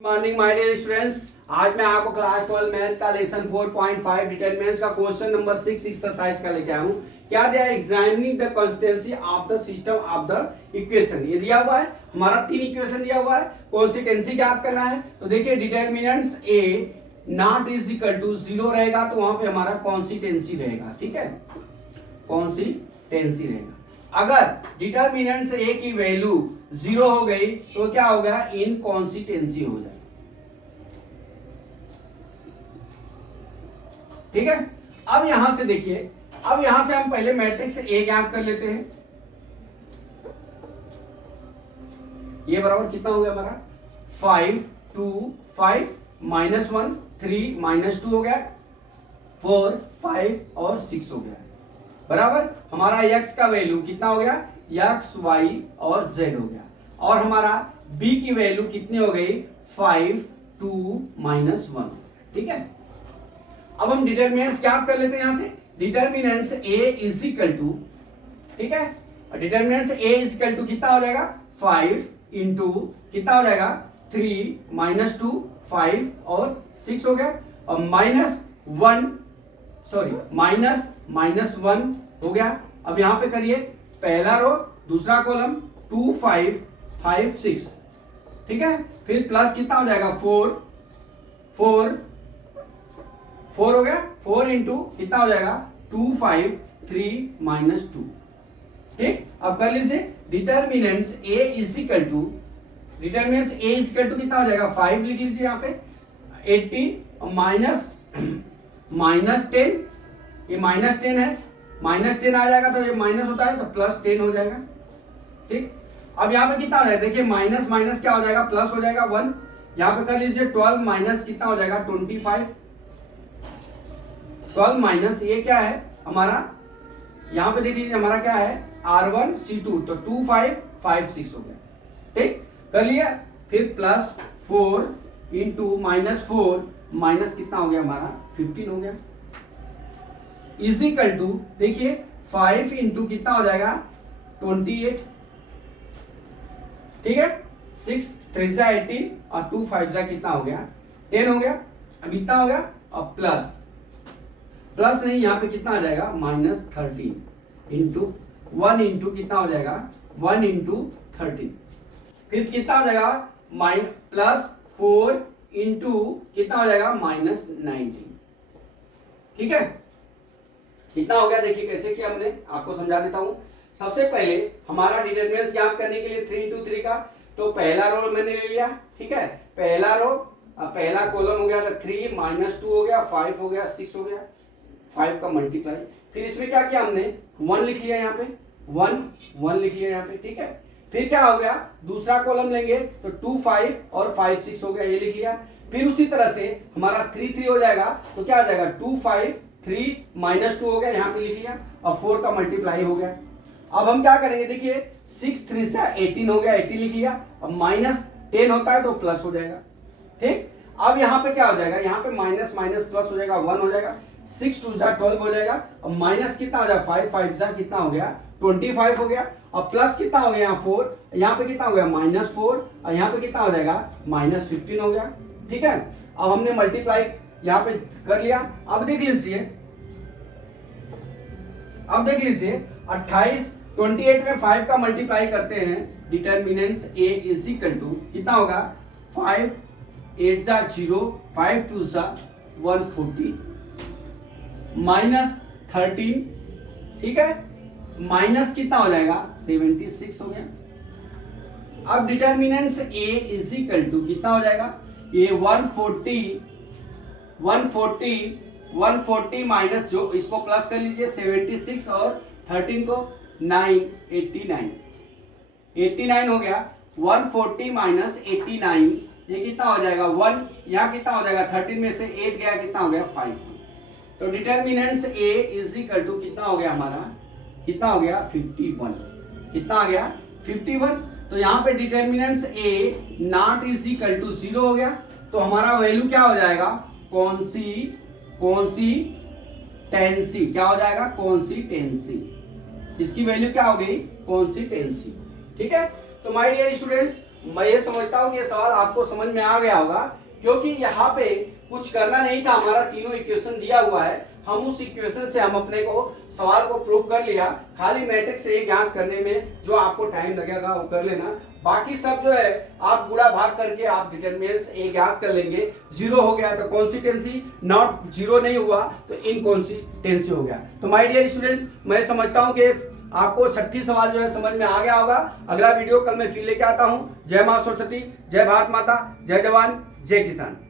Morning my dear students. आज मैं आपको क्लास 12 मैथ का लेसन 4.5 डिटरमिनेंट्स का क्वेश्चन नंबर 6 एक्सरसाइज का लेके आया हूं। क्या दिया है? Examining the consistency of the system of the equation. ये दिया हुआ है, हमारा तीन इक्वेशन दिया हुआ है, कंसिस्टेंसी ज्ञात करना है। तो देखिए determinants A naught is equal to 0 रहेगा तो वहां पे हमारा कंसिस्टेंसी रहेगा। ठीक है, कंसिस्टेंसी रहेगा। अगर डिटरमिनेंट्स ए की वैल्यू 0 हो गई तो क्या हो गया? इनकॉन्सिस्टेंसी हो जाएगी। ठीक है, अब यहां से देखिए, अब यहां से हम पहले मैट्रिक्स ए ज्ञात कर लेते हैं। ये बराबर कितना हो गया हमारा? 5 2 5 -1 3 -2 हो गया, 4 5 और 6 हो गया। बराबर हमारा x का वैल्यू कितना हो गया? x y और z हो गया। और हमारा b की वैल्यू कितनी हो गई? 5 2 -1। ठीक है, अब हम डिटरमिनेंट्स क्या कर लेते हैं यहां से। Determinants a is equal to, ठीक है, determinants a is equal to कितना हो जाएगा? 5 इंटू कितना हो जाएगा? 3 -2 5 और 6 हो गया, और -1 हो गया। अब यहां पे करिए, पहला रो दूसरा कॉलम 2 5 5 6। ठीक है, फिर प्लस कितना हो जाएगा? 4 हो गया, 4 इंटू कितना हो जाएगा? 2 5 3 -2। ठीक, अब कर लीजिए determinants a is equal to, determinants a is equal to कितना हो जाएगा? 5 लिख लीजिए यहाँ पे, 18 माइनस -10, ये -10 है, -10 आ जाएगा तो ये माइनस होता है तो +10 हो जाएगा। ठीक, अब यहाँ पे कितना हो जाएगा? देखिए माइनस माइनस क्या हो जाएगा? प्लस हो जाएगा 1। यहाँ पे कर लीजिए 12 माइनस कितना हो जाएगा? 25। 12 माइनस ये क्या है हमारा? यहाँ पे देख लीजिए हमारा क्या है? R1 C2, तो 2 5 5 6 हो गया। ठीक, कर लिया, फिर +4 इंटू -4 माइनस कितना हो गया हमारा? 15 हो गया। इज इक्वल टू देखिए 5 इंटू कितना हो जाएगा? 28। ठीक है, 6 3 जा 18 और 2 5 जा कितना हो गया? 10 हो गया। अब इतना हो गया, अब प्लस नहीं, यहां पे कितना आ जाएगा? -13 इंटू 1 इंटू कितना हो जाएगा? 1 इंटू 13। फिर कितना हो जाएगा? +4 इंटू कितना हो जाएगा? -19। ठीक है, कितना हो गया? देखिए कैसे किया हमने, आपको समझा देता हूं। सबसे पहले हमारा डिटरमिनेंट्स ज्ञात करने के लिए 3 इंटू 3 का, तो पहला रो मैंने ले लिया। ठीक है, पहला रो पहला कॉलम हो गया था 3 -2 हो गया, 5 हो गया, 6 हो गया, 5 का मल्टीप्लाई। फिर इसमें क्या किया हमने? 1 लिख लिया यहाँ पे, 1 लिख लिया यहाँ पे। ठीक है, फिर क्या हो गया? दूसरा कॉलम लेंगे तो 2 5 और 5 6 हो गया, ये लिख लिया। फिर उसी तरह से हमारा 3 3 हो जाएगा, तो क्या आ जाएगा? 2 5 3 -2 हो गया, यहाँ पे लिख लिया, और 4 का मल्टीप्लाई हो गया। अब हम क्या करेंगे? देखिए 6 3 से 18 हो गया, 18 लिख लिया, अब -10 होता है तो प्लस हो जाएगा। ठीक, अब यहाँ पे क्या हो जाएगा? यहाँ पे माइनस माइनस प्लस हो जाएगा, 1 हो जाएगा, 6 2 जा 12 हो जाएगा, अब माइनस कितना हो जाएगा? 5 5 जा कितना हो गया? 25 हो गया, और प्लस कितना हो गया? यहाँ 4, यहाँ पे कितना हो गया? -4, और यहाँ पे कितना हो जाएगा? -15 हो गया। ठीक है, अब हमने मल्टीप्लाई यहाँ पे कर लिया। अब देख लीजिए 28 में 5 का मल्टीप्लाई करते हैं, determinants a is equal to कितना होगा? 5 8 जा 0, 5 2 जा 140 -13। ठीक है, माइनस कितना हो जाएगा? 76 हो गया। अब determinants a is equal to कितना हो जाएगा? ये 140 माइनस, जो इसको प्लस कर लीजिए 76 और 13 को 9 89 हो गया। 140 माइनस 89, ये कितना हो जाएगा? 1, यहाँ कितना हो जाएगा? 13 में से 8 गया, कितना हो गया? 5। तो determinants a is equal to कितना हो गया हमारा? कितना हो गया? 51। कितना आ गया? 51। तो यहाँ पे determinants a not is equal to 0 हो गया, तो हमारा वैल्यू क्या हो जाएगा? कंसिस्टेंसी क्या हो जाएगा? कंसिस्टेंसी। इसकी वैल्यू क्या हो गई? कंसिस्टेंसी। ठीक है, तो माय डियर स्टूडेंट्स मैं ये समझता हूँ कि ये सवाल आपको समझ में आ गया होगा, क्योंकि यहाँ पे कुछ करना नहीं था, हमारा तीनों इक्वेशन दिया हुआ है, हम उस इक्वेशन से हम अपने को सवाल को प्रूव कर लिया। खाली मैट्रिक्स से ये ज्ञात करने में जो आपको टाइम लगेगा वो कर लेना, बाकी सब जो है आप गुणा भाग करके आप डिटरमिनेंट्स ए ज्ञात कर लेंगे। जीरो हो गया तो कॉन्सिस्टेंसी, नॉट जीरो नहीं हुआ तो इनकॉन्सिस्टेंसी हो गया। तो माय डियर स्टूडेंट्स, मैं समझता हूँ कि आपको 6ठा सवाल जो है समझ में आ गया होगा। अगला वीडियो कल मैं फिर लेके आता हूँ। जय मां सरस्वती, जय भारत माता, जय जवान, जय किसान।